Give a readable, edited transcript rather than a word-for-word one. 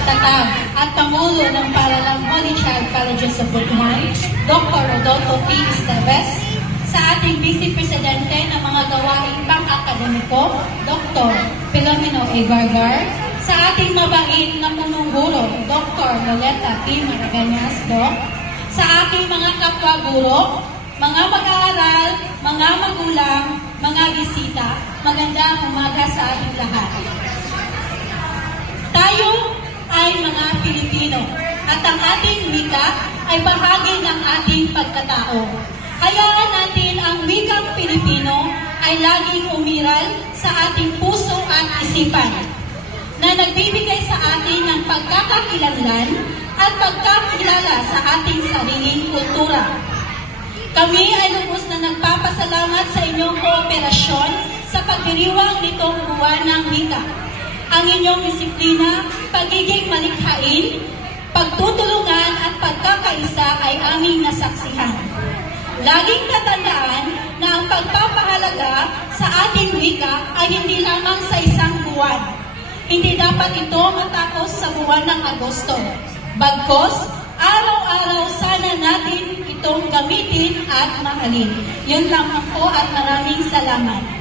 tagapagtatag at Pangulo ng Paralang Holy Child Colleges of Buluhan, Dr. Rodolfo P. Esteves, sa ating Vice Presidente ng mga gawaing pang-akademiko, Dr. Filomeno A. Gargar, sa ating mabait na punong guro, Dr. Loleta P. Maragañas, Doc, sa ating mga kapwa-guro, mga mag-aaral, mga magulang, mga bisita, magandang umaga sa ating lahat. Tayo ay mga Pilipino at ang ating wika ay bahagi ng ating pagkatao. Hayaan natin ang wikang Pilipino ay laging umiral sa ating puso at isipan na nagbibigay sa atin ng pagkakakilanlan at pagkakilala sa ating sariling kultura. Kami ay lubos na nagpapasalamat sa inyong kooperasyon sa pagdiriwang nitong buwan ng wika. Ang inyong disiplina, pagiging malikhain, pagtutulungan at pagkakaisa ay aming nasaksihan. Laging tatandaan na ang pagpapahalaga sa ating wika ay hindi lamang sa isang buwan. Hindi dapat ito matapos sa buwan ng Agosto. Bagkus, araw-araw sana natin itong gamitin at mahalin. Yun lamang po at maraming salamat.